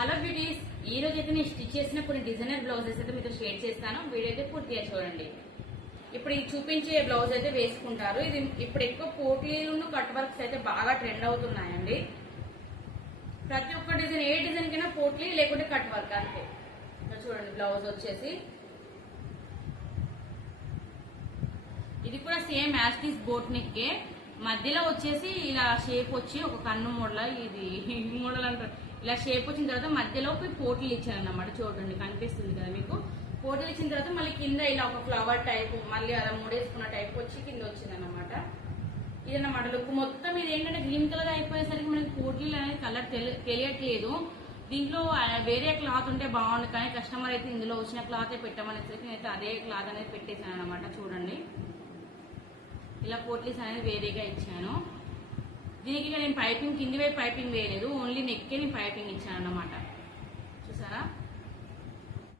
Hello beauties, ఈ రోజు అయితే నేను స్టిచ్ చేసిన కొన్ని డిజైనర్ బ్లౌజెస్ అయితే మీతో షేర్ చేస్తాను. వీడియో అయితే పూర్తిగా చూడండి. ఇప్పుడు ఈ చూపించే బ్లౌజ్ అయితే వేసుకుంటారు. ఇది ఇప్పుడు ఎక్కువ పోట్లీలు కట్ వర్క్స్ అయితే బాగా ట్రెండ్ అవుతున్నాయండి. ప్రతి ఒక్క డిజైన్, ఏ డిజైన్ కైనా పోట్లీ లేకుంటే కట్ వర్క్ అంతే. చూడండి, బ్లౌజ్ వచ్చేసి ఇది కూడా సేమ్ యాస్టీస్ బోట్ నెక్కే. మధ్యలో వచ్చేసి ఇలా షేప్ వచ్చి ఒక కన్ను మోడల్, ఇది మోడల్ అంటారు. ఇలా షేప్ వచ్చిన తర్వాత మధ్యలో పోటీలు ఇచ్చాను అన్నమాట. చూడండి, కనిపిస్తుంది కదా మీకు. పోటీలు ఇచ్చిన తర్వాత మళ్ళీ కింద ఇలా ఒక ఫ్లవర్ టైప్, మళ్ళీ అలా మూడేసుకున్న టైప్ వచ్చి కింద వచ్చింది అన్నమాట. ఇదన్నమాట లుక్ మొత్తం. ఇది ఏంటంటే గ్రీన్ కలర్ అయిపోయేసరికి మనకి పోటీలు అనేది కలర్ తెలియట్లేదు. దీంట్లో వేరే క్లాత్ ఉంటే బాగుంది, కానీ కస్టమర్ అయితే ఇందులో వచ్చిన క్లాత్ పెట్టమనేసరికి నేనైతే అదే క్లాత్ అనేది పెట్టేశాను అనమాట. చూడండి, ఇలా పోట్లీస్ అనేది వేరేగా ఇచ్చాను. దీనికి నేను పైపింగ్ కింది వైపు పైపింగ్ వేయలేదు, ఓన్లీ నెక్కే నేను పైపింగ్ ఇచ్చాను అన్నమాట.